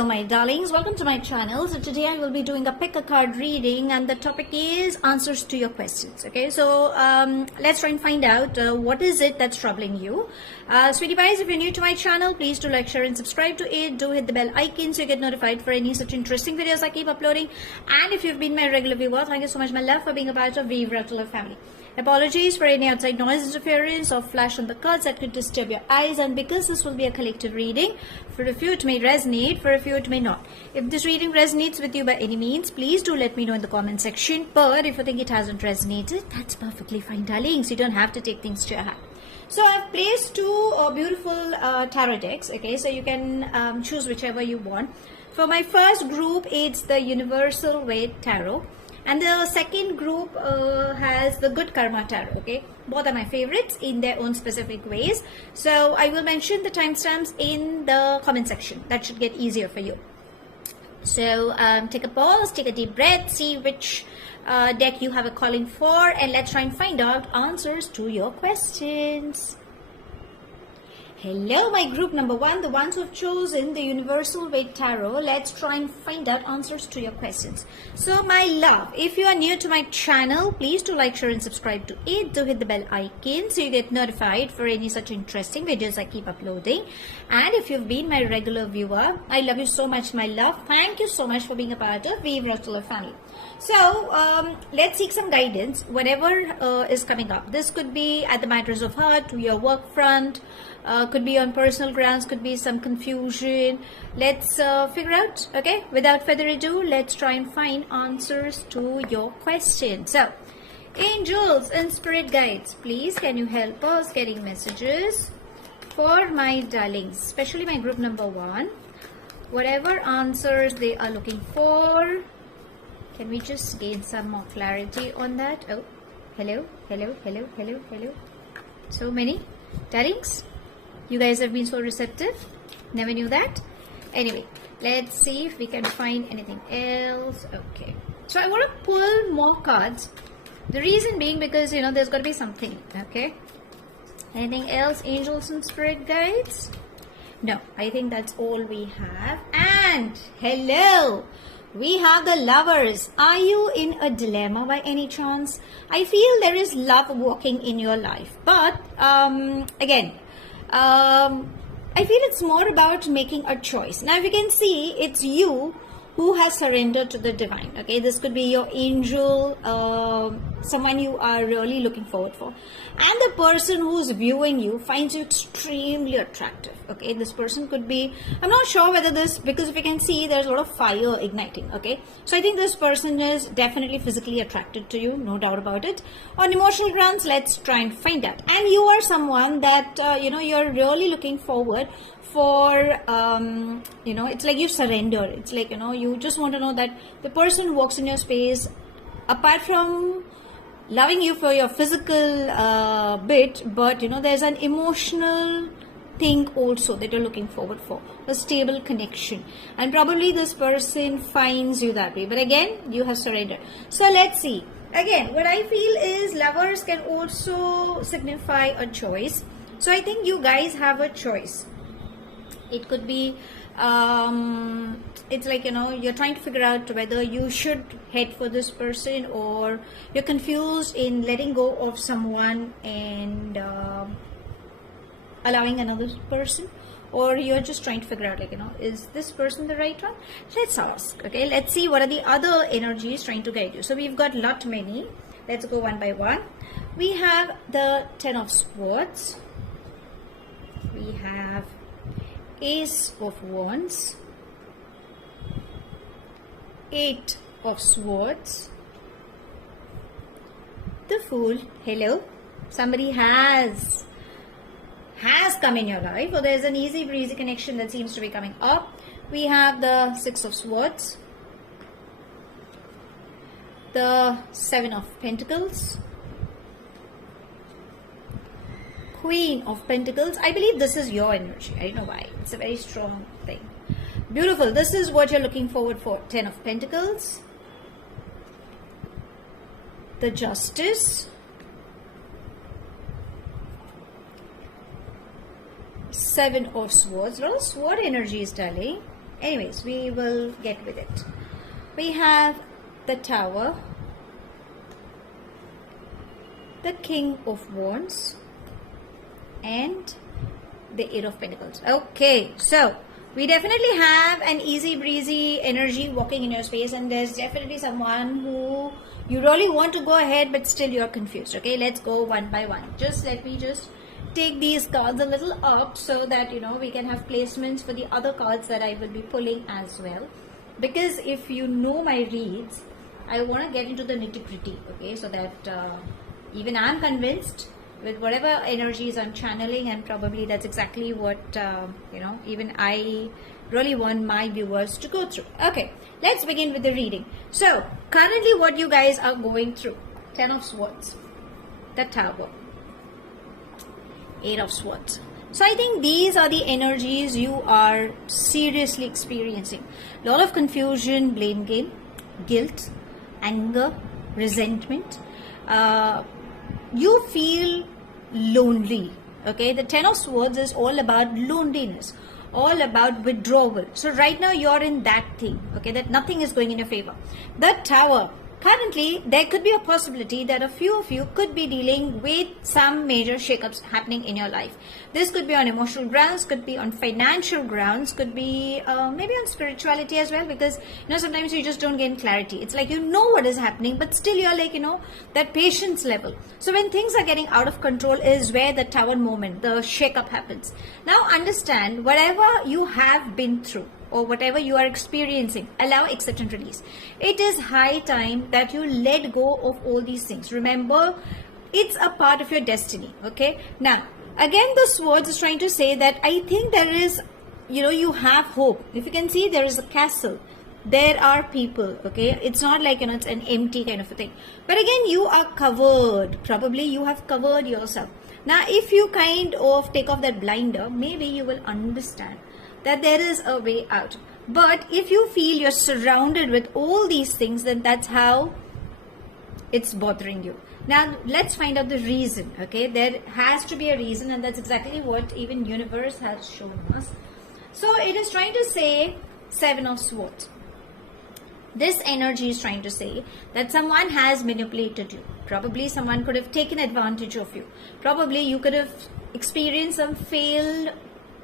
Hello my darlings, welcome to my channel. So today I will be doing a pick a card reading and the topic is answers to your questions. Okay, so let's try and find out what is it that's troubling you. Sweetie pies, if you're new to my channel, please do like, share and subscribe to it. Do hit the bell icon so you get notified for any such interesting videos I keep uploading. And if you've been my regular viewer, thank you so much my love for being a part of the Radleigh family. Apologies for any outside noise interference or flash on the cards that could disturb your eyes, and because this will be a collective reading, for a few it may resonate, for a few it may not. If this reading resonates with you by any means, please do let me know in the comment section. But if you think it hasn't resonated, that's perfectly fine, darlings. You don't have to take things to your heart. So I've placed two beautiful tarot decks. Okay, so you can choose whichever you want. For my first group, it's the Universal Waite Tarot. And the second group has the Good Karma Tarot. Okay, both are my favorites in their own specific ways. So I will mention the timestamps in the comment section. That should get easier for you. So take a pause, take a deep breath, see which deck you have a calling for, and let's try and find out answers to your questions. Hello my group number one, the ones who have chosen the Universal Waite Tarot. Let's try and find out answers to your questions. So my love, if you are new to my channel, please do like, share and subscribe to it. Do hit the bell icon so you get notified for any such interesting videos I keep uploading. And if you've been my regular viewer, I love you so much my love. Thank you so much for being a part of the Radleigh family. So let's seek some guidance, whatever is coming up. This could be at the matters of heart, to your work front, could be on personal grounds, could be some confusion. Let's figure out. Okay, without further ado, let's try and find answers to your questions. So angels and spirit guides, please can you help us getting messages for my darlings, especially my group number one, whatever answers they are looking for. Can we just gain some more clarity on that? Oh, hello. So many darlings. You guys have been so receptive. Never knew that. Anyway, let's see if we can find anything else. Okay. So I want to pull more cards. The reason being because, you know, there's got to be something. Okay. Anything else? Angels and spirit guides? No, I think that's all we have. And hello. We have the lovers. Are you in a dilemma by any chance? I feel there is love walking in your life. But again, I feel it's more about making a choice. Now, if you can see, it's you who has surrendered to the divine. Okay, this could be your angel, someone you are really looking forward for. And the person who's viewing you finds you extremely attractive. Okay, this person could be, I'm not sure whether this, because if you can see, there's a lot of fire igniting. Okay, so I think this person is definitely physically attracted to you, no doubt about it. On emotional grounds, let's try and find out. And you are someone that, you know, you're really looking forward for, you know, it's like you surrender. It's like, you know, you just want to know that the person who walks in your space, apart from loving you for your physical bit, but, you know, there's an emotional thing also that you're looking forward for, a stable connection. And probably this person finds you that way. But again, you have surrendered. So let's see. Again, what I feel is lovers can also signify a choice. So I think you guys have a choice. It could be, it's like, you know, you're trying to figure out whether you should head for this person, or you're confused in letting go of someone and allowing another person, or you're just trying to figure out, like, you know, is this person the right one? Let's ask. Okay, let's see what are the other energies trying to guide you. So we've got lot many. Let's go one by one. We have the Ten of Swords. We have Ace of Wands, Eight of Swords, the Fool. Hello, somebody has come in your life, or there's an easy breezy connection that seems to be coming up. We have the Six of Swords, the Seven of Pentacles, Queen of Pentacles. I believe this is your energy. I don't know why. It's a very strong thing. Beautiful. This is what you're looking forward for. Ten of Pentacles. The Justice. Seven of Swords. A lot of sword energy is telling. Anyways, we will get with it. We have the Tower, the King of Wands, and the Eight of Pentacles. Okay, so we definitely have an easy breezy energy walking in your space, and there's definitely someone who you really want to go ahead, but still you're confused. Okay, let's go one by one. Let me take these cards a little up so that we can have placements for the other cards that I will be pulling as well. Because if you know my reads, I want to get into the nitty-gritty. Okay, so that even I'm convinced with whatever energies I'm channeling, and probably that's exactly what even I really want my viewers to go through. Okay, let's begin with the reading. So currently what you guys are going through: Ten of Swords, the Tower, Eight of Swords. So I think these are the energies you are seriously experiencing. A lot of confusion, blame game, guilt, anger, resentment. You feel lonely. Okay, the Ten of Swords is all about loneliness, all about withdrawal. So right now you're in that thing, okay, that nothing is going in your favor. The Tower, currently there could be a possibility that a few of you could be dealing with some major shakeups happening in your life. This could be on emotional grounds, could be on financial grounds, could be maybe on spirituality as well, because sometimes you just don't gain clarity. It's like what is happening, but still you're like that patience level. So when things are getting out of control is where the Tower moment, the shakeup happens. Now understand, whatever you have been through or whatever you are experiencing, allow, accept and release. It is high time that you let go of all these things. Remember, it's a part of your destiny. Okay, now again the Swords is trying to say that I think there is you have hope. If you can see, there is a castle, there are people. Okay, it's not like it's an empty kind of a thing, but again you are covered. Probably you have covered yourself. Now if you kind of take off that blinder, maybe you will understand that there is a way out. But if you feel you're surrounded with all these things, then that's how it's bothering you. Now let's find out the reason. Okay, there has to be a reason, and that's exactly what even universe has shown us. So it is trying to say Seven of Swords. This energy is trying to say that someone has manipulated you. Probably someone could have taken advantage of you. Probably you could have experienced some failed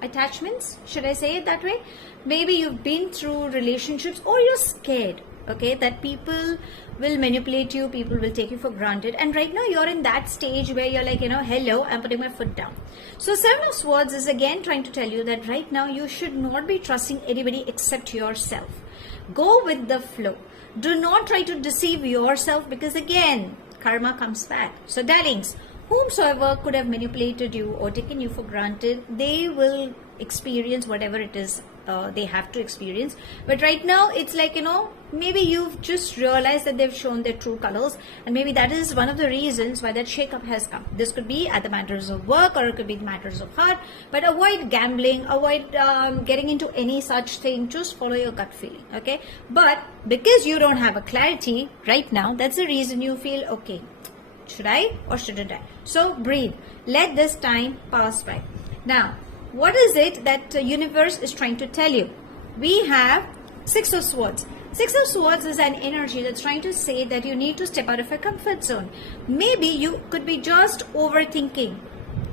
attachments, should I say it that way? Maybe you've been through relationships, or you're scared, okay, that people will manipulate you, people will take you for granted, and right now you're in that stage where you're like, hello, I'm putting my foot down. So Seven of Swords is again trying to tell you that right now you should not be trusting anybody except yourself. Go with the flow. Do not try to deceive yourself, because again karma comes back. So darlings, whomsoever could have manipulated you or taken you for granted, they will experience whatever it is they have to experience. But right now it's like maybe you've just realized that they've shown their true colors, and maybe that is one of the reasons why that shakeup has come. This could be at the matters of work, or it could be the matters of heart. But avoid gambling, avoid getting into any such thing. Just follow your gut feeling. Okay, but because you don't have a clarity right now, that's the reason you feel, okay, should I or shouldn't I? So breathe, let this time pass by. Now what is it that the universe is trying to tell you? We have Six of Swords. Six of Swords is an energy that's trying to say that you need to step out of your comfort zone. Maybe you could be just overthinking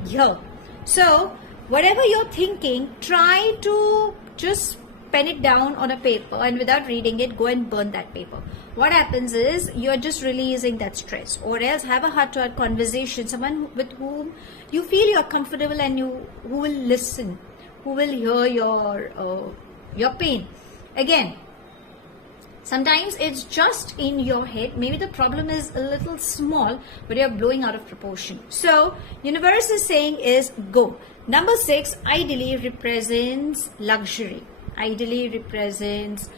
here. So whatever you're thinking, try to just pen it down on a paper, and without reading it, go and burn that paper. What happens is you're just releasing that stress, or else have a heart-to-heart conversation, someone with whom you feel you're comfortable, and who will listen, who will hear your pain. Again, sometimes it's just in your head. Maybe the problem is a little small, but you're blowing out of proportion. So universe is saying is go. Number 6 ideally represents luxury, ideally represents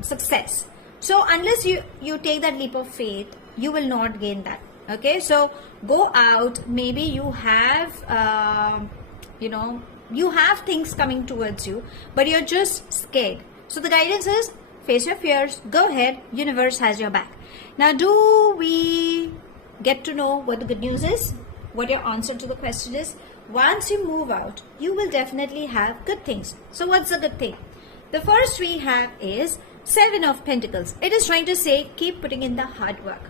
success. So unless you take that leap of faith, you will not gain that. Okay, so go out. Maybe you have you have things coming towards you, but you're just scared. So the guidance is face your fears, go ahead, universe has your back. Now do we get to know what the good news is, what your answer to the question is? Once you move out, you will definitely have good things. So what's the good thing? The first we have is Seven of Pentacles. It is trying to say keep putting in the hard work.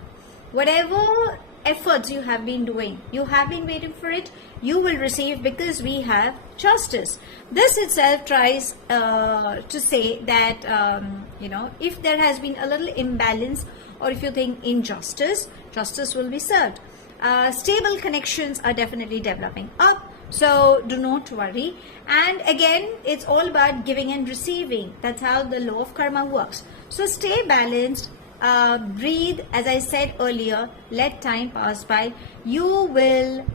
Whatever efforts you have been doing, you have been waiting for it, you will receive, because we have Justice. This itself tries to say that if there has been a little imbalance, or if you think injustice, justice will be served. Stable connections are definitely developing up, so do not worry. And again, it's all about giving and receiving. That's how the law of karma works. So stay balanced, breathe, as I said earlier, let time pass by. You will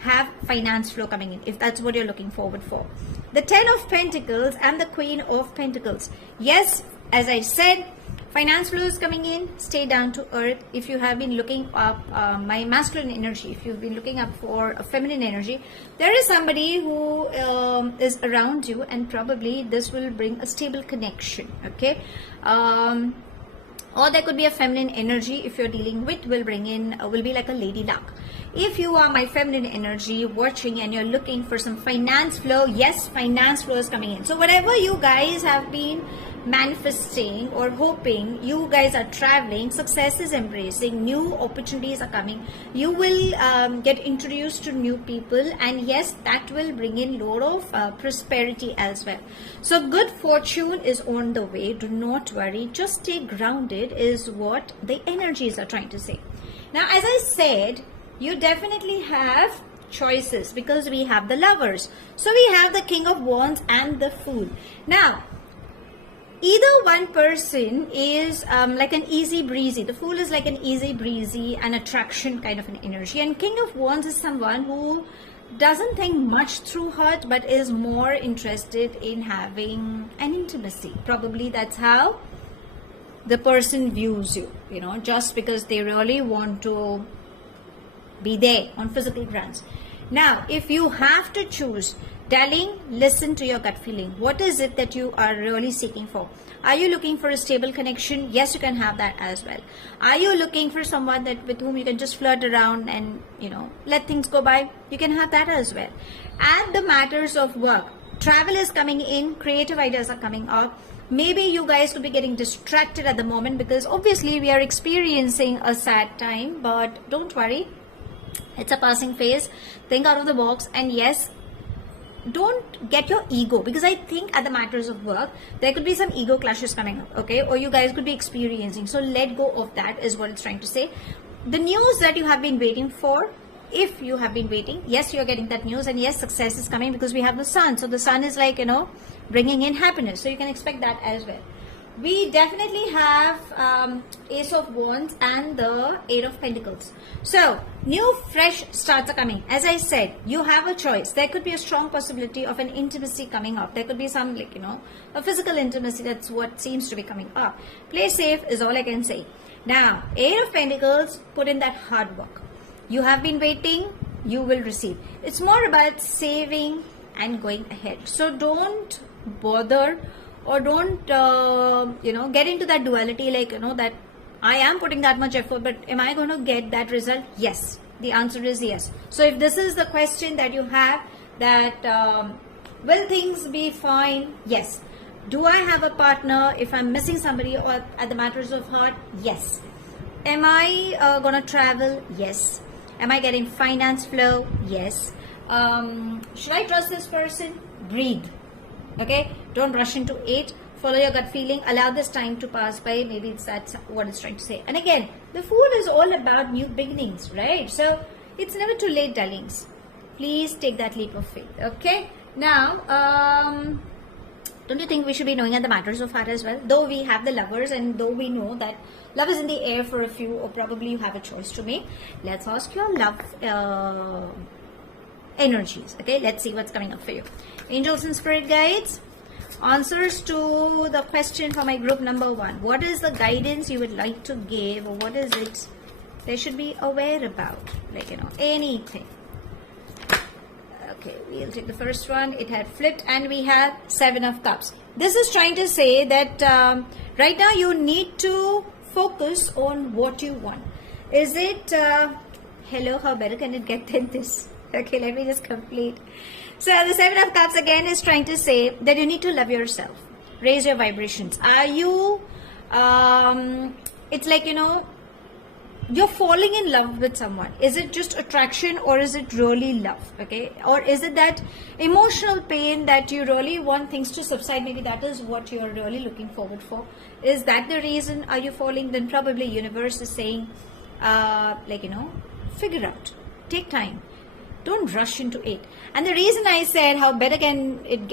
have finance flow coming in, if that's what you're looking forward for. The Ten of Pentacles and the Queen of Pentacles. Yes, as I said, finance flow is coming in. Stay down to earth. If you have been looking up my masculine energy, if you've been looking up for a feminine energy, there is somebody who is around you, and probably this will bring a stable connection. Okay, or there could be a feminine energy if you're dealing with, will be like a lady luck. If you are my feminine energy watching and you're looking for some finance flow, yes, finance flow is coming in. So whatever you guys have been manifesting or hoping, you guys are traveling, success is embracing, new opportunities are coming, you will get introduced to new people, and yes, that will bring in lot of prosperity as well. So good fortune is on the way. Do not worry, just stay grounded is what the energies are trying to say. Now, as I said, you definitely have choices, because we have the Lovers. So we have the King of Wands and the Fool. Now, either one person is like an easy breezy. The Fool is like an easy breezy, an attraction kind of an energy. And King of Wands is someone who doesn't think much through heart, but is more interested in having an intimacy. Probably that's how the person views you, just because they really want to be there on physical grounds. Now, if you have to choose, darling, listen to your gut feeling. What is it that you are really seeking for? Are you looking for a stable connection? Yes, you can have that as well. Are you looking for someone with whom you can just flirt around and, let things go by? You can have that as well. And the matters of work, travel is coming in, creative ideas are coming up. Maybe you guys could be getting distracted at the moment, because obviously we are experiencing a sad time, but don't worry. It's a passing phase. Think out of the box, and yes, don't get your ego, because I think at the matters of work there could be some ego clashes coming up, okay, or you guys could be experiencing. So let go of that is what it's trying to say. The news that you have been waiting for, if you have been waiting, yes, you're getting that news, and yes, success is coming, because we have the Sun. So the Sun is like, bringing in happiness, so you can expect that as well. We definitely have Ace of Wands and the Eight of Pentacles. So new fresh starts are coming. As I said, you have a choice. There could be a strong possibility of an intimacy coming up. There could be some a physical intimacy. That's what seems to be coming up. Play safe is all I can say. Now, Eight of Pentacles, put in that hard work. You have been waiting, you will receive. It's more about saving and going ahead. So don't bother, or don't get into that duality, that I am putting that much effort, but am I going to get that result? Yes, the answer is yes. So if this is the question that you have, that will things be fine? Yes. Do I have a partner? If I'm missing somebody, or at the matters of heart? Yes. Am I going to travel? Yes. Am I getting finance flow? Yes. Should I trust this person? Breathe. Okay, don't rush into it. Follow your gut feeling. Allow this time to pass by. Maybe that's what it's trying to say. And again, the Fool is all about new beginnings, right? So it's never too late, darlings. Please take that leap of faith. Okay. Now, don't you think we should be knowing at the matters of heart as well? Though we have the Lovers, and though we know that love is in the air for a few, or probably you have a choice to make. Let's ask your love energies. Okay, let's see what's coming up for you. Angels and spirit guides, answers to the question for my group number 1. What is the guidance you would like to give, or what is it they should be aware about? Anything. Okay, we'll take the first one. It had flipped, and we have Seven of Cups. This is trying to say that right now you need to focus on what you want. Is it hello, how better can it get than this? Okay, let me just complete. So the Seven of Cups again is trying to say that you need to love yourself. raise your vibrations. Are you, it's like, you know, you're falling in love with someone. Is it just attraction, or is it really love? Okay, or is it that emotional pain that you really want things to subside? Maybe that is what you're really looking forward for. Is that the reason? Are you falling? Then probably universe is saying, like, you know, figure out, take time, don't rush into it. And the reason I said how better can it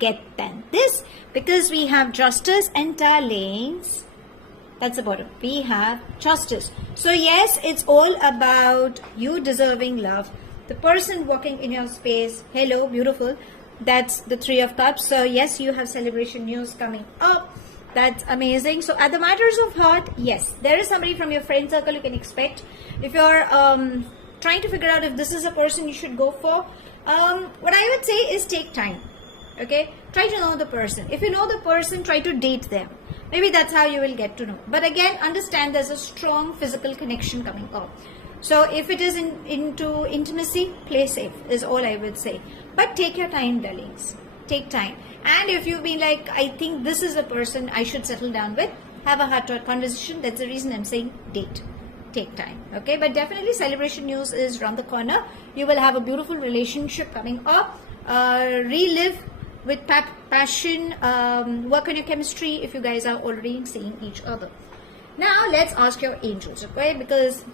get than this, because we have justice and darlings. That's the bottom. We have justice. So yes, it's all about you deserving love. The person walking in your space, hello, beautiful. That's the 3 of Cups. So yes, you have celebration news coming up. That's amazing. So at the matters of heart, yes, there is somebody from your friend circle you can expect. If you're trying to figure out if this is a person you should go for, what I would say is take time. Okay, try to know the person. If you know the person, try to date them. Maybe that's how you will get to know. But again, understand there's a strong physical connection coming up. So if it is into intimacy, play safe is all I would say. But take your time, darlings. Take time. And if you've been like, I think this is a person I should settle down with, have a heart-to-heart conversation. That's the reason I'm saying date. Take time. Okay, but definitely celebration news is around the corner. You will have a beautiful relationship coming up. Relive with passion, work on your chemistry if you guys are already seeing each other. Now let's ask your angels, okay, because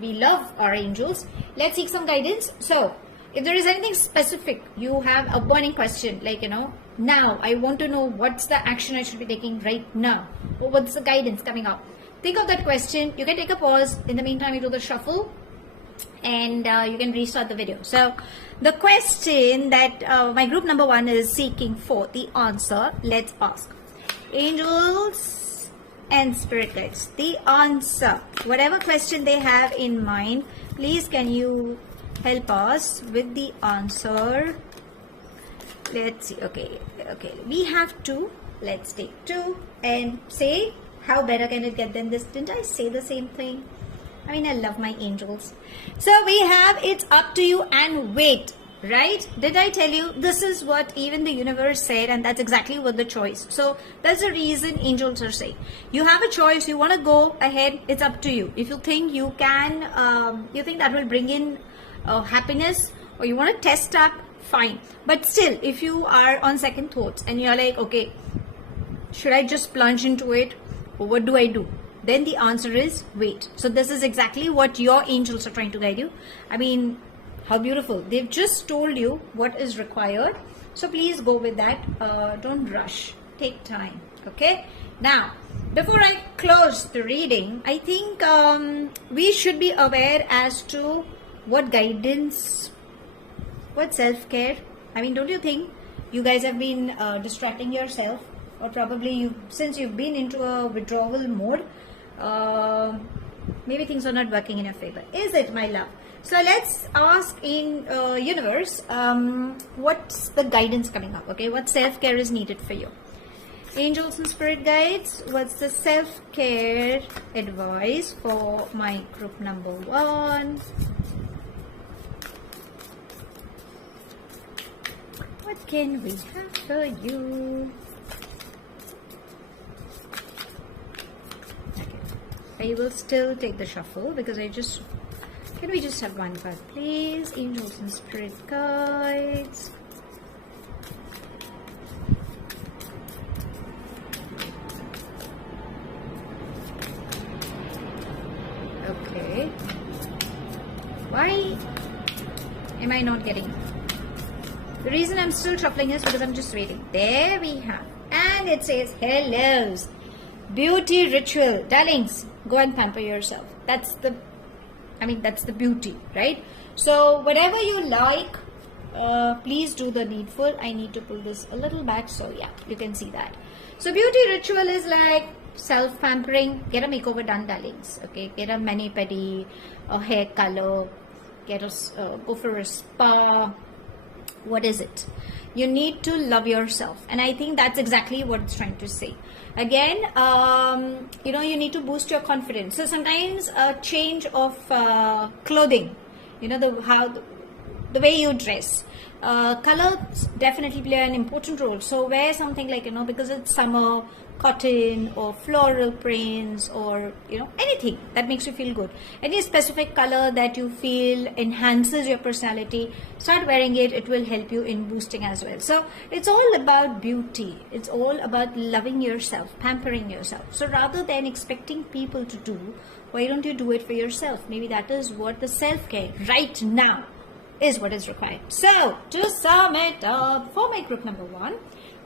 we love our angels. Let's seek some guidance. So if there is anything specific, you have a burning question, like, you know, now I want to know what's the action I should be taking right now, or what's the guidance coming up. Think of that question. You can take a pause. In the meantime, you do the shuffle and you can restart the video. So the question that my group number 1 is seeking for the answer, let's ask angels and spirit guides the answer. Whatever question they have in mind, please can you help us with the answer. Let's see. Okay, we have 2. Let's take 2 and say how better can it get than this. Didn't I say the same thing? I mean, I love my angels. So we have it's up to you and wait, right? Did I tell you this is what even the universe said, and that's exactly what the choice. So that's the reason angels are saying you have a choice. You want to go ahead. It's up to you. If you think you can, you think that will bring in happiness, or you want to test up, fine. But still, if you are on second thoughts and you're like, okay, should I just plunge into it, or what do I do? Then the answer is wait. So this is exactly what your angels are trying to guide you. I mean, how beautiful. They've just told you what is required. So please go with that. Don't rush. Take time. Okay. Now, before I close the reading, I think we should be aware as to what guidance, what self-care. I mean, don't you think you guys have been distracting yourself? Or probably since you've been into a withdrawal mode, maybe things are not working in your favor. Is it, my love? So let's ask in universe, what's the guidance coming up? Okay, what self-care is needed for you? Angels and spirit guides, what's the self-care advice for my group number 1? What can we have for you? I will still take the shuffle because can we just have one card, please? Angels and spirit guides. Okay. Why am I not getting? The reason I'm still shuffling is because I'm just waiting. There we have. And it says hellos. Beauty ritual. Darlings, go and pamper yourself. That's the beauty, right? So whatever you like, please do the needful. I need to pull this a little back, so yeah, you can see that. So beauty ritual is like self-pampering. Get a makeover done, darlings. Okay, get a mani-pedi, a hair color, go for a spa. What is it? You need to love yourself, and I think that's exactly what it's trying to say. Again, you need to boost your confidence. So sometimes a change of clothing, the the way you dress. Colors definitely play an important role. So wear something like, because it's summer, cotton or floral prints, or anything that makes you feel good. Any specific color that you feel enhances your personality, start wearing it. It will help you in boosting as well. So it's all about beauty. It's all about loving yourself, pampering yourself. So rather than expecting people to do, why don't you do it for yourself? Maybe that is what the self-care right now is what is required. So to sum it up, for my group number 1,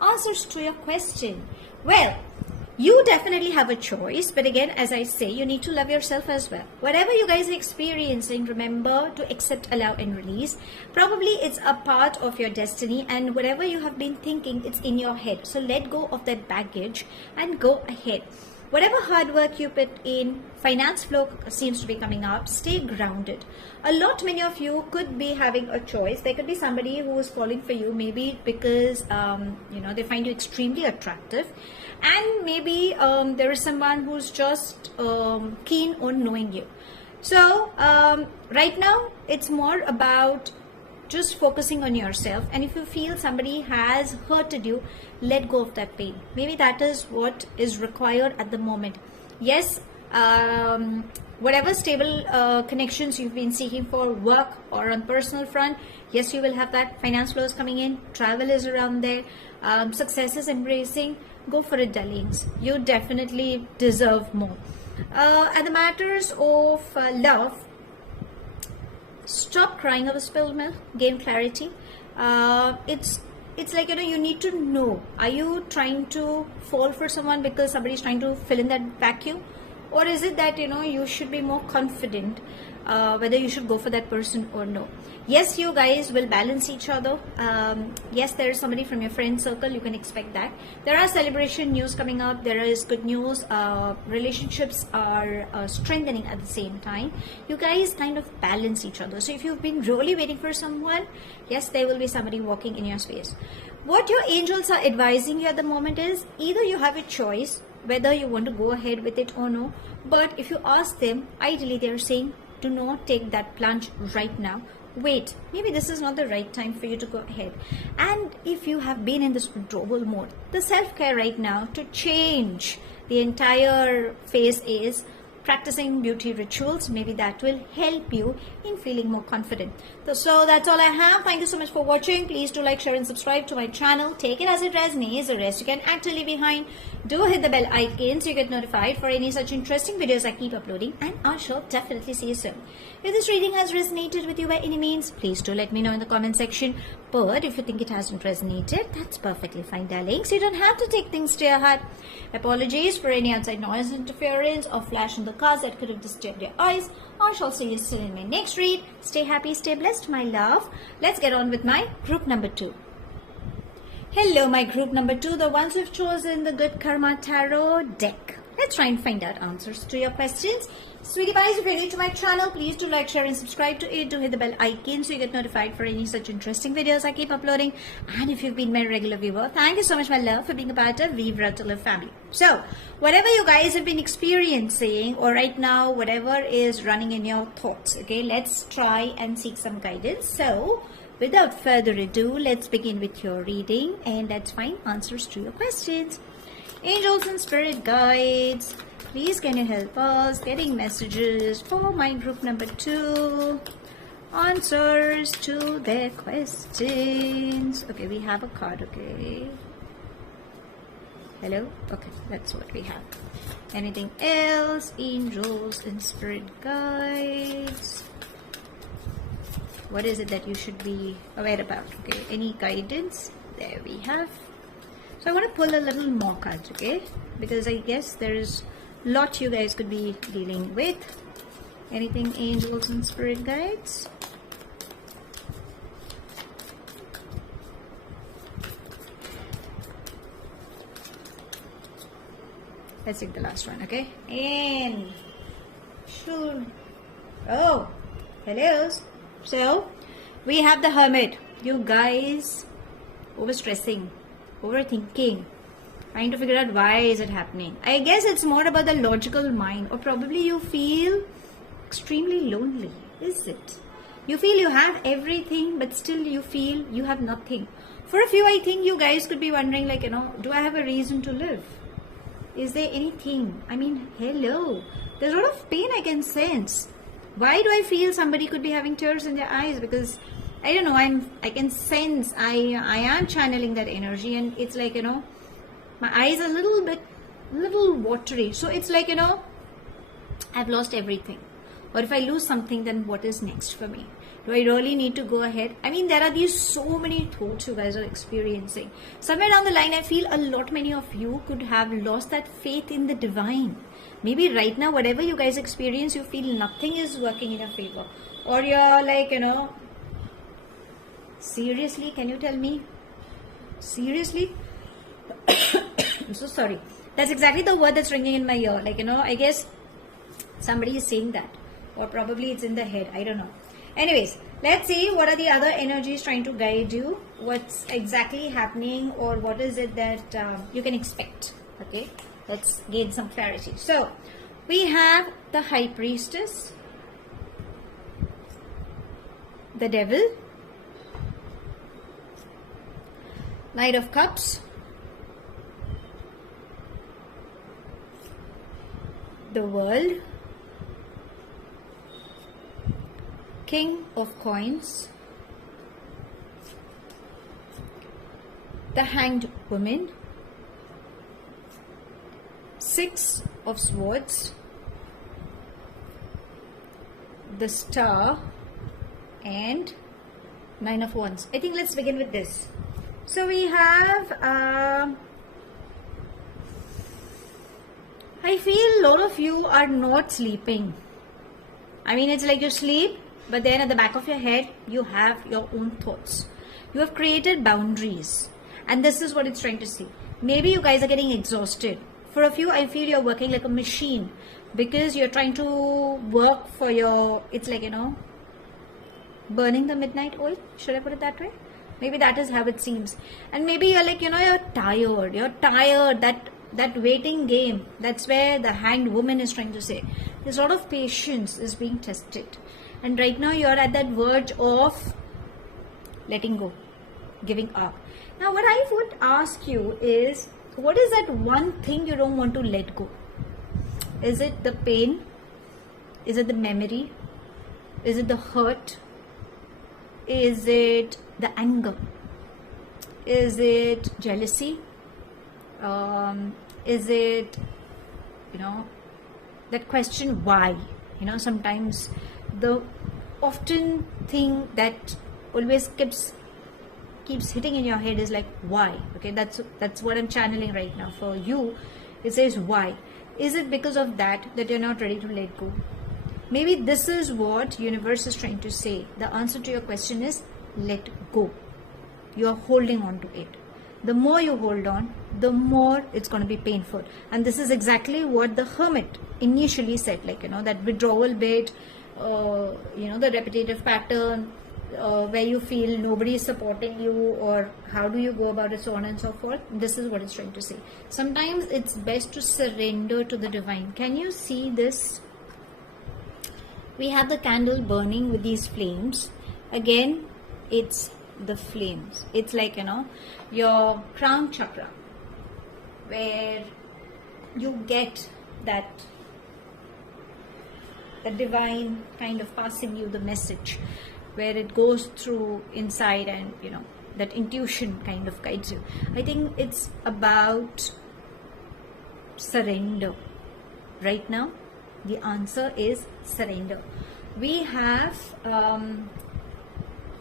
answers to your question. Well, you definitely have a choice, but again, as I say, you need to love yourself as well. Whatever you guys are experiencing, remember to accept, allow and release. Probably it's a part of your destiny, and whatever you have been thinking, it's in your head. So let go of that baggage and go ahead. Whatever hard work you put in, finance flow seems to be coming up. Stay grounded. Many of you could be having a choice. There could be somebody who is falling for you, maybe because they find you extremely attractive, and maybe there is someone who's just keen on knowing you. So right now it's more about just focusing on yourself, and if you feel somebody has hurted you, let go of that pain. Maybe that is what is required at the moment. Yes, whatever stable connections you've been seeking for work or on personal front, yes, you will have that. Finance flow is coming in, travel is around there, success is embracing. Go for it, darlings. You definitely deserve more. And the matters of love, stop crying over spilled milk, gain clarity. It's like, you need to know, are you trying to fall for someone because somebody's trying to fill in that vacuum? Or is it that, you should be more confident whether you should go for that person or no? Yes, you guys will balance each other. Yes, there is somebody from your friend circle, you can expect that. There are celebration news coming up. There is good news. Relationships are strengthening at the same time. You guys kind of balance each other. So if you've been really waiting for someone, yes, there will be somebody walking in your space. What your angels are advising you at the moment is, either you have a choice whether you want to go ahead with it or no. But if you ask them, ideally they're saying, do not take that plunge right now. Wait, maybe this is not the right time for you to go ahead. And if you have been in this withdrawal mode, the self-care right now to change the entire phase is practicing beauty rituals. Maybe that will help you in feeling more confident. So that's all I have. Thank you so much for watching. Please do like, share and subscribe to my channel. Take it as it resonates. The rest you can actually behind. Do hit the bell icon so you get notified for any such interesting videos I keep uploading, and I shall definitely see you soon. If this reading has resonated with you by any means, please do let me know in the comment section. But if you think it hasn't resonated, that's perfectly fine, darlings. You don't have to take things to your heart. Apologies for any outside noise interference or flash in the cards that could have disturbed your eyes. I shall see you soon in my next read. Stay happy, stay blessed, my love. Let's get on with my group number 2. Hello, my group number 2, the ones who've chosen the Good Karma Tarot deck. Let's try and find out answers to your questions. Sweetie pies, if you're new to my channel, please do like, share and subscribe to it. Do hit the bell icon so you get notified for any such interesting videos I keep uploading. And if you've been my regular viewer, thank you so much, my love, for being a part of Weave Radleigh family. So, whatever you guys have been experiencing, or right now, whatever is running in your thoughts, okay, let's try and seek some guidance. So, without further ado, let's begin with your reading and let's find answers to your questions. Angels and spirit guides, please can you help us getting messages for my group number 2? Answers to their questions. Okay, we have a card, okay. Hello? Okay, that's what we have. Anything else? Angels and spirit guides. What is it that you should be aware about? Okay, any guidance? There we have. So I want to pull a little more cards, okay? Because I guess there is a lot you guys could be dealing with. Anything angels and spirit guides? Let's take the last one, okay? And sure. Oh, hello. So we have the Hermit. You guys overstressing, overthinking, trying to figure out why is it happening. I guess it's more about the logical mind, or probably you feel extremely lonely. Is it? You feel you have everything, but still you feel you have nothing. For a few, I think you guys could be wondering, like, do I have a reason to live? Is there anything? I mean, hello. There's a lot of pain I can sense. Why do I feel somebody could be having tears in their eyes? Because I don't know, I can sense I am channeling that energy, and it's like, my eyes are a little watery. So it's like, I've lost everything. Or if I lose something, then what is next for me? Do I really need to go ahead? I mean, there are these so many thoughts you guys are experiencing. Somewhere down the line, I feel many of you could have lost that faith in the divine. Maybe right now, whatever you guys experience, you feel nothing is working in your favor. Or you're like, seriously, can you tell me? Seriously? I'm so sorry. That's exactly the word that's ringing in my ear. Like, I guess somebody is saying that. Or probably it's in the head. I don't know. Anyways, let's see what are the other energies trying to guide you. What's exactly happening, or what is it that you can expect. Okay, let's gain some clarity. So, we have the High Priestess, the Devil, Knight of Cups, the World, King of Coins, the Hanged Woman, Six of Swords, the Star, and Nine of Wands. I think let's begin with this. So we have, I feel a lot of you are not sleeping. I mean, it's like you sleep, but then at the back of your head, you have your own thoughts. You have created boundaries. And this is what it's trying to say. Maybe you guys are getting exhausted. For a few, I feel you're working like a machine. Because you're trying to work for your, it's like, burning the midnight oil. Should I put it that way? Maybe that is how it seems. And maybe you're like, you're tired. You're tired. That waiting game. That's where the Hanged Woman is trying to say. There's a lot of patience is being tested. And right now you're at that verge of letting go, giving up. Now what I would ask you is, what is that one thing you don't want to let go? Is it the pain? Is it the memory? Is it the hurt? Is it the anger? Is it jealousy? Is it, that question why? Sometimes the often thing that always keeps hitting in your head is like, why? Okay, that's what I'm channeling right now for you. It says why. Is it because of that you're not ready to let go? Maybe this is what universe is trying to say. The answer to your question is let go. You're holding on to it. The more you hold on, the more it's going to be painful. And this is exactly what the Hermit initially said, like, that withdrawal bit, the repetitive pattern, where you feel nobody is supporting you, or how do you go about it, so on and so forth. This is what it's trying to say. Sometimes it's best to surrender to the divine. Can you see this? We have the candle burning with these flames. Again, it's the flames. It's like, your crown chakra, where you get that divine kind of passing you the message, where it goes through inside, and that intuition kind of guides you. I think it's about surrender. Right now, the answer is surrender. We have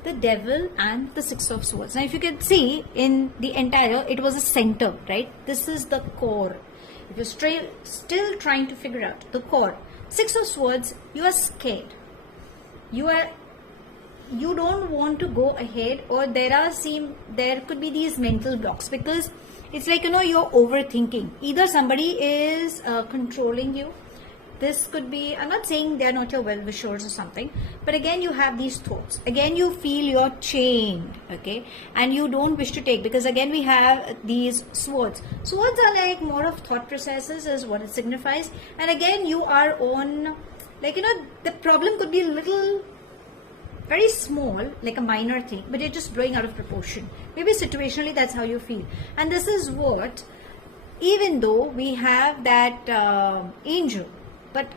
the Devil and the Six of Swords. Now if you can see in the entire, it was a center, right? This is the core. If you're still trying to figure out the core, Six of Swords, you are scared. You don't want to go ahead, or there could be these mental blocks, because it's like, you're overthinking. Either somebody is controlling you. This could be, I'm not saying they're not your well-wishers or something, but again, you have these thoughts. Again, you feel you're chained, okay? And you don't wish to take, because again, we have these swords. Swords are like more of thought processes is what it signifies. And again, you are on, like, the problem could be a little very small, like a minor thing, but you're just blowing out of proportion. Maybe situationally that's how you feel. And this is what, even though we have that angel, but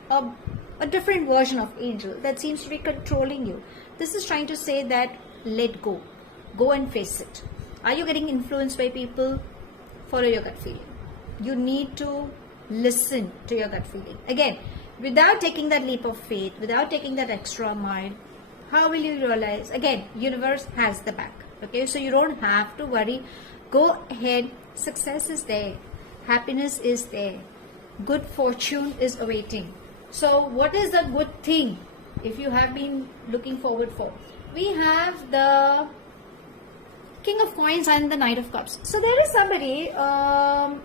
a different version of angel that seems to be controlling you, this is trying to say that let go. Go and face it. Are you getting influenced by people? Follow your gut feeling. You need to listen to your gut feeling. Again, without taking that leap of faith, without taking that extra mile, how will you realize? Again, universe has the back. Okay, so you don't have to worry. Go ahead. Success is there. Happiness is there. Good fortune is awaiting. So what is the good thing if you have been looking forward for? We have the King of Coins and the Knight of Cups. So there is somebody, a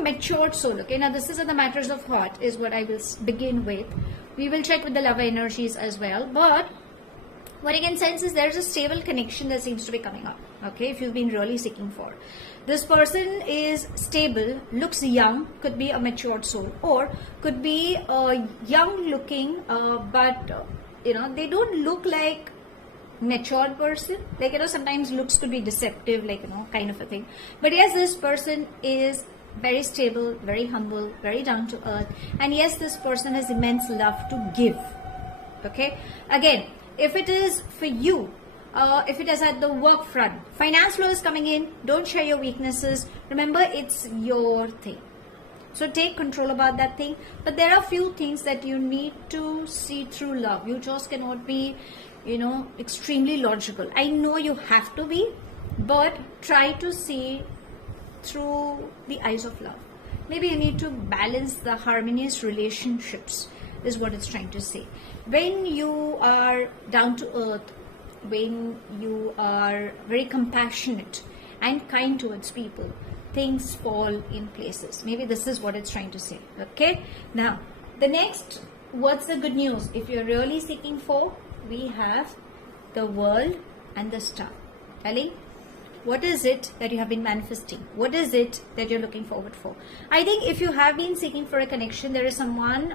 matured soul. Okay, now this is the matters of heart is what I will begin with. We will check with the love energies as well. But what I can sense is there's a stable connection that seems to be coming up. Okay, if you've been really seeking for. This person is stable, looks young, could be a matured soul, or could be a young looking, but they don't look like matured person. Like, sometimes looks could be deceptive, like, kind of a thing. But yes, this person is very stable, very humble, very down to earth. And yes, this person has immense love to give. Okay. Again, if it is for you, if it is at the work front, finance flow is coming in, don't share your weaknesses. Remember, it's your thing. So take control about that thing. But there are few things that you need to see through love. You just cannot be, extremely logical. I know you have to be, but try to see through the eyes of love. Maybe you need to balance the harmonious relationships is what it's trying to say. When you are down to earth, when you are very compassionate and kind towards people, things fall in places. Maybe this is what it's trying to say. Okay, now the next, what's the good news? If you're really seeking for, we have the World and the Star. Ali, what is it that you have been manifesting? What is it that you're looking forward for? I think if you have been seeking for a connection, there is someone,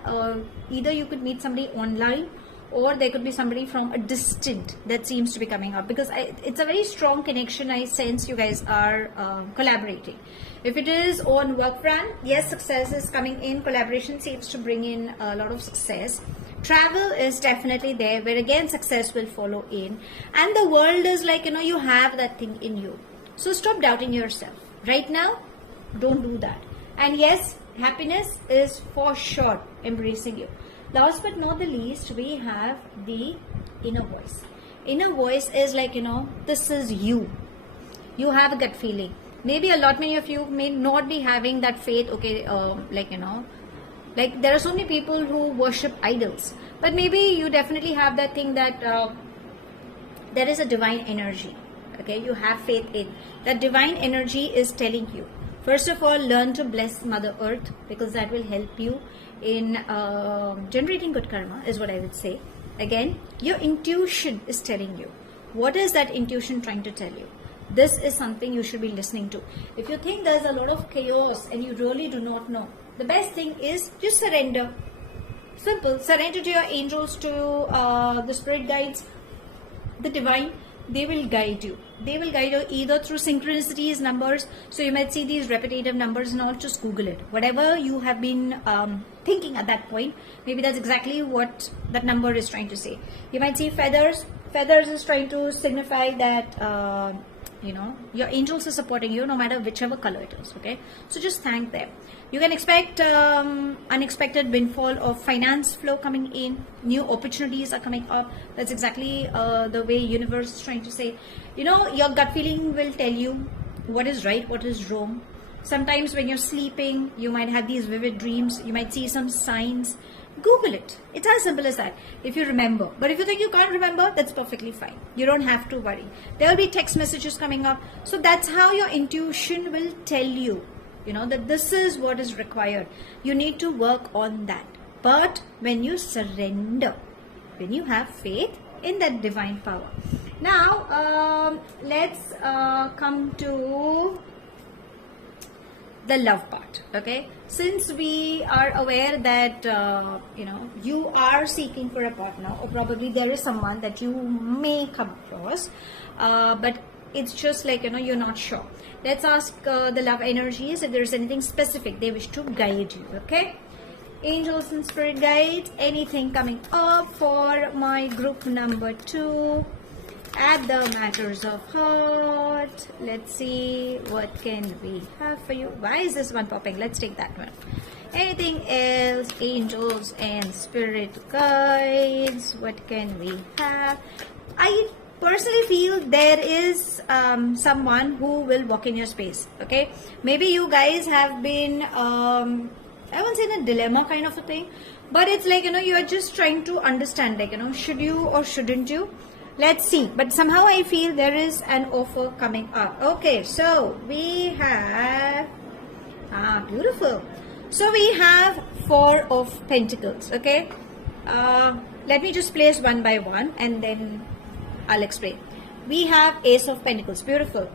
either you could meet somebody online, or there could be somebody from a distant that seems to be coming up, because it's a very strong connection. I sense you guys are collaborating. If it is on work front, yes, success is coming in. Collaboration seems to bring in a lot of success. Travel is definitely there, where again success will follow in. And the world is like, you have that thing in you. So stop doubting yourself. Right now, don't do that. And yes, happiness is for sure embracing you. Last but not the least, we have the inner voice. Inner voice is like, this is you. You have a gut feeling. Maybe many of you may not be having that faith, okay, like there are so many people who worship idols. But maybe you definitely have that thing that there is a divine energy. Okay, you have faith in. That divine energy is telling you. First of all, learn to bless Mother Earth, because that will help you in generating good karma, is what I would say. Again, your intuition is telling you. What is that intuition trying to tell you? This is something you should be listening to. If you think there's a lot of chaos and you really do not know, the best thing is just surrender. Simple. Surrender to your angels, to the spirit guides, the divine. They will guide you. They will guide you either through synchronicities, numbers. So you might see these repetitive numbers and all. Just Google it. Whatever you have been thinking at that point, maybe that's exactly what that number is trying to say. You might see feathers. Feathers is trying to signify that your angels are supporting you no matter whichever color it is. Okay, so just thank them. You can expect unexpected windfall of finance flow coming in. New opportunities are coming up. That's exactly the way universe is trying to say. Your gut feeling will tell you what is right, what is wrong. Sometimes when you're sleeping, you might have these vivid dreams. You might see some signs. Google it. It's as simple as that, if you remember. But if you think you can't remember, that's perfectly fine. You don't have to worry. There will be text messages coming up. So that's how your intuition will tell you, that this is what is required. You need to work on that. But when you surrender, when you have faith in that divine power. Now, let's come to the love part. Okay, since we are aware that you are seeking for a partner, or probably there is someone that you may come across, but it's just like you're not sure. Let's ask the love energies if there's anything specific they wish to guide you. Okay, angels and spirit guides, anything coming up for my group number 2 at the matters of heart. Let's see what can we have for you. Why is this one popping? Let's take that one. Anything else? Angels and spirit guides, what can we have? I personally feel there is someone who will walk in your space. Okay, maybe you guys have been I won't say in a dilemma kind of a thing, but it's like you are just trying to understand, like should you or shouldn't you. Let's see, but somehow I feel there is an offer coming up. Okay, so we have beautiful. So we have 4 of Pentacles. Okay, let me just place one by one and then I'll explain. We have Ace of Pentacles, beautiful.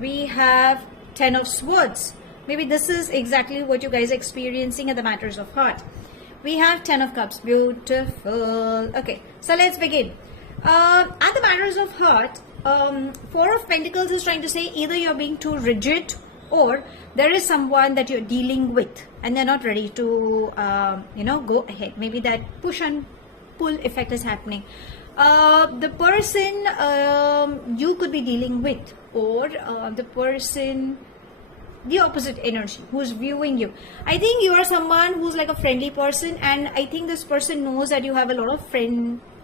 We have 10 of Swords. Maybe this is exactly what you guys are experiencing at the matters of heart. We have 10 of Cups, beautiful. Okay, so let's begin. At the matters of heart, 4 of Pentacles is trying to say either you're being too rigid, or there is someone that you're dealing with and they're not ready to go ahead. Maybe that push and pull effect is happening. The person you could be dealing with, or the person, the opposite energy who's viewing you. I think you are someone who's like a friendly person, and I think this person knows that you have a lot of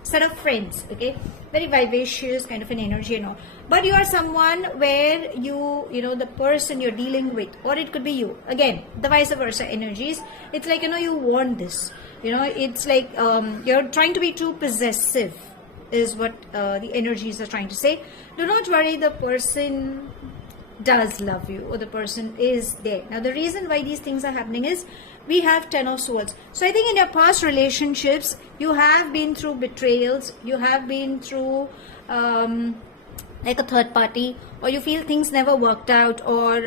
set of friends. Okay, very vivacious kind of an energy and all, but you are someone where the person you're dealing with, or it could be you again, the vice versa energies. It's like you want this, it's like you're trying to be too possessive is what the energies are trying to say. Do not worry, the person does love you, or the person is there. Now the reason why these things are happening is we have 10 of Swords. So I think in your past relationships you have been through betrayals, you have been through like a third party, or you feel things never worked out, or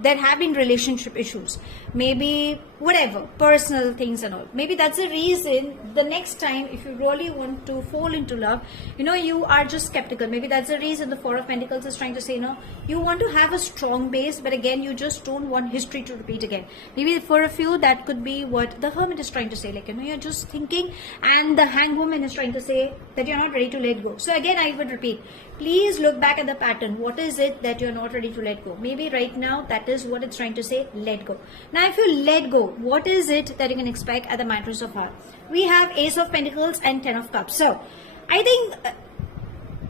there have been relationship issues, maybe whatever, personal things and all. Maybe that's the reason the next time if you really want to fall into love, you are just skeptical. Maybe that's the reason the 4 of Pentacles is trying to say, you want to have a strong base, but again you just don't want history to repeat again. Maybe for a few that could be what the Hermit is trying to say, like you're just thinking, and the Hangwoman is trying to say that you're not ready to let go. So again I would repeat, please look back at the pattern. What is it that you're not ready to let go? Maybe right now that is what it's trying to say, let go. Now if you let go, what is it that you can expect at the matters of heart? We have Ace of Pentacles and 10 of Cups. So I think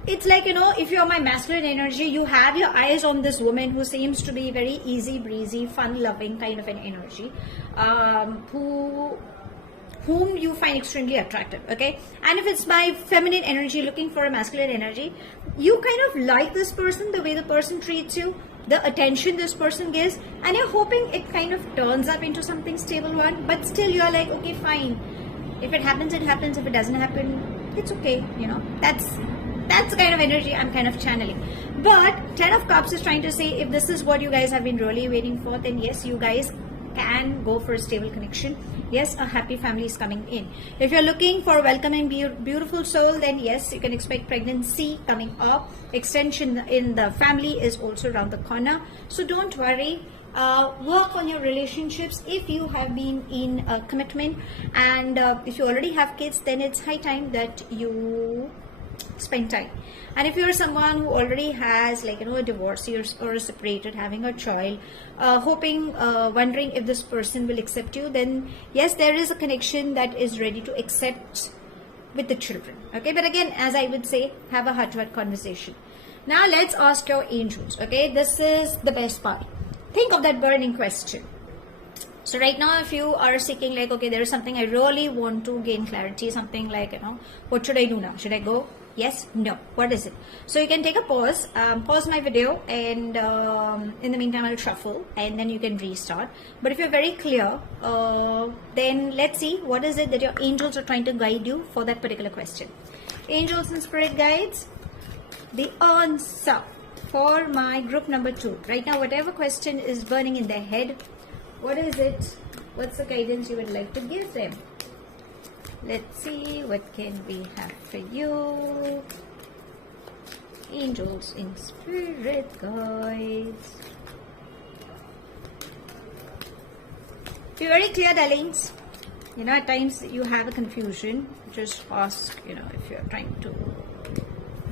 it's like, if you're my masculine energy, you have your eyes on this woman who seems to be very easy breezy, fun loving kind of an energy, whom you find extremely attractive. Okay, and if it's my feminine energy looking for a masculine energy, you kind of like this person, the way the person treats you, the attention this person gives, and you're hoping it kind of turns up into something stable one, but still you're like, okay, fine, if it happens it happens, if it doesn't happen it's okay. That's the kind of energy I'm kind of channeling. But 10 of Cups is trying to say, if this is what you guys have been really waiting for, then yes, you guys can go for a stable connection. Yes, a happy family is coming in. If you're looking for a welcoming beautiful soul, then yes, you can expect pregnancy coming up. Extension in the family is also around the corner, so don't worry. Work on your relationships if you have been in a commitment, and if you already have kids, then it's high time that you spend time. And if you're someone who already has a divorce or a separated, having a child, hoping, wondering if this person will accept you, then yes, there is a connection that is ready to accept with the children. Okay, but again, as I would say, have a heart-to-heart conversation. Now let's ask your angels. Okay, this is the best part. Think of that burning question. So right now, if you are seeking okay, there is something I really want to gain clarity, something like, what should I do now? Should I go? Yes? No? What is it? So you can take a pause, pause my video, and in the meantime I'll shuffle, and then you can restart. But if you're very clear, then let's see what is it that your angels are trying to guide you for that particular question. Angels and spirit guides, the answer for my group number 2. Right now, whatever question is burning in their head, what is it? What's the guidance you would like to give them? Let's see, what can we have for you? Angels in spirit guides. Be very clear, darlings. You know, at times you have a confusion. Just ask, you know, if you're trying to.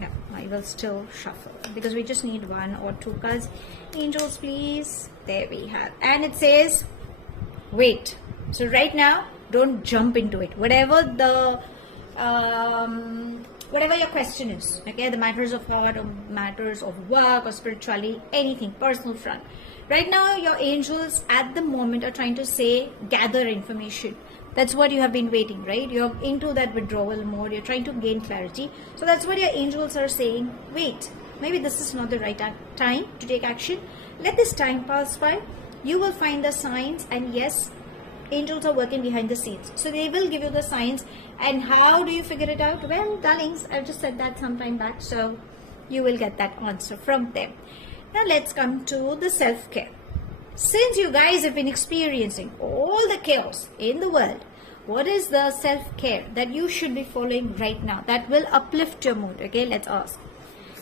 No, I will still shuffle because we just need 1 or 2 cards. Angels, please. There we have. And it says, wait. So right now, don't jump into it. Whatever the whatever your question is, okay, the matters of heart or matters of work or spirituality, anything, personal front. Right now, your angels at the moment are trying to say, gather information. That's what you have been waiting, right? You're into that withdrawal mode. You're trying to gain clarity. So that's what your angels are saying. Wait, maybe this is not the right time to take action. Let this time pass by. You will find the signs, and yes, angels are working behind the scenes. So they will give you the signs. And how do you figure it out? Well, darlings, I've just said that some time back. So you will get that answer from them. Now let's come to the self-care. Since you guys have been experiencing all the chaos in the world, what is the self-care that you should be following right now that will uplift your mood? Okay, let's ask.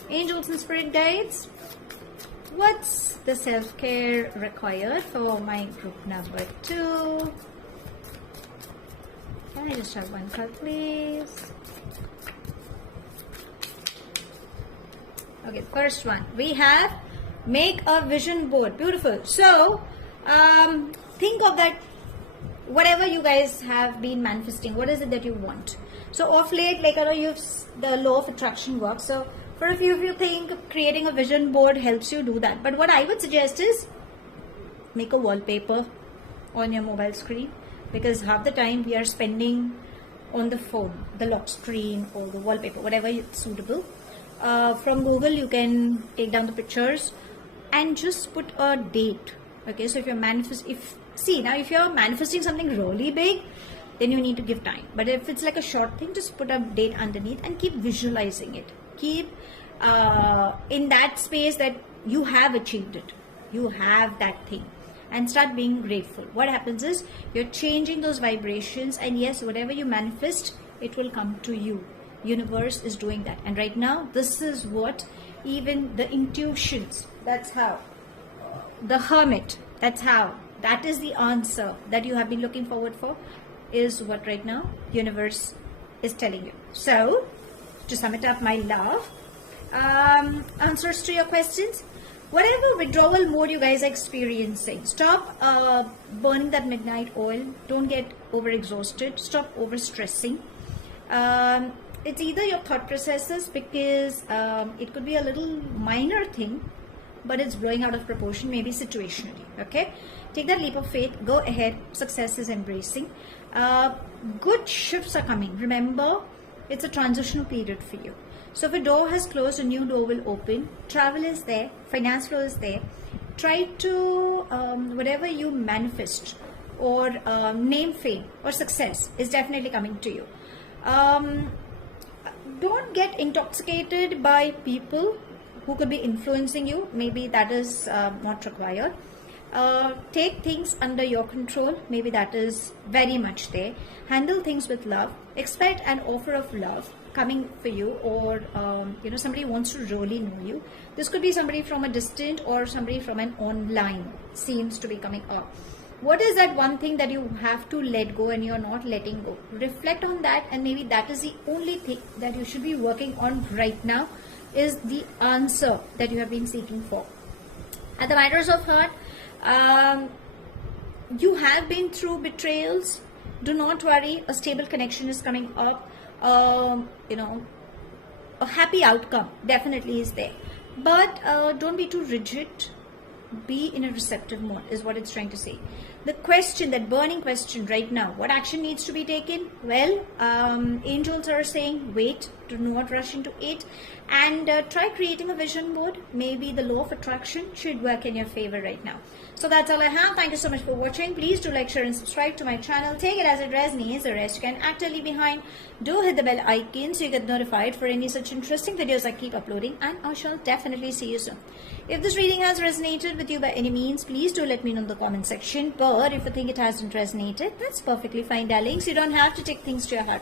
Angels and spirit guides, what's the self-care required for my group number 2? Can I just have 1 card, please? Okay, first one. We have make a vision board. Beautiful. So, think of that, whatever you guys have been manifesting. What is it that you want? So, of late, like, you've the law of attraction works. So, for a few of you think creating a vision board helps you do that. But what I would suggest is make a wallpaper on your mobile screen, because half the time we are spending on the phone, the lock screen or the wallpaper, whatever is suitable. From Google, you can take down the pictures and just put a date. Okay, so if you're if you're manifesting something really big, then you need to give time. But if it's like a short thing, just put a date underneath and keep visualizing it. Keep in that space that you have achieved it. You have that thing. And start being grateful. What happens is you're changing those vibrations, and yes, whatever you manifest, it will come to you. Universe is doing that. And right now, this is what even the intuitions, that's how. The Hermit, that's how. That is the answer that you have been looking forward for, is what right now universe is telling you. So, to sum it up, my love, answers to your questions. Whatever withdrawal mode you guys are experiencing, stop burning that midnight oil. Don't get overexhausted. Stop overstressing. It's either your thought processes, because it could be a little minor thing, but it's blowing out of proportion, maybe situationally. Okay, take that leap of faith. Go ahead. Success is embracing. Good shifts are coming. Remember, it's a transitional period for you. So if a door has closed, a new door will open. Travel is there. Finance flow is there. Try to, whatever you manifest or name, fame or success is definitely coming to you. Don't get intoxicated by people who could be influencing you. Maybe that is not required. Take things under your control. Maybe that is very much there. Handle things with love. Expect an offer of love coming for you, or somebody wants to really know you. This could be somebody from a distant or somebody from an online seems to be coming up. What is that one thing that you have to let go and you're not letting go? Reflect on that, and maybe that is the only thing that you should be working on right now, is the answer that you have been seeking for. At the matters of heart, you have been through betrayals. Do not worry, a stable connection is coming up. A happy outcome definitely is there, but don't be too rigid. Be in a receptive mode is what it's trying to say. The question, that burning question right now, what action needs to be taken? Well, angels are saying wait. Do not rush into it, and try creating a vision board. Maybe the law of attraction should work in your favor right now. So that's all I have. Thank you so much for watching. Please do like, share and subscribe to my channel. Take it as it resonates. The rest you can actively behind. Do hit the bell icon so you get notified for any such interesting videos I keep uploading, and I shall definitely see you soon. If this reading has resonated with you by any means, please do let me know in the comment section. But if you think it hasn't resonated, that's perfectly fine, darlings. You don't have to take things to your heart.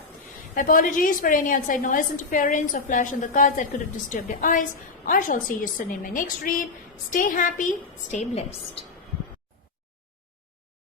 Apologies for any outside noise, interference, or flash on the cards that could have disturbed your eyes. I shall see you soon in my next read. Stay happy, stay blessed.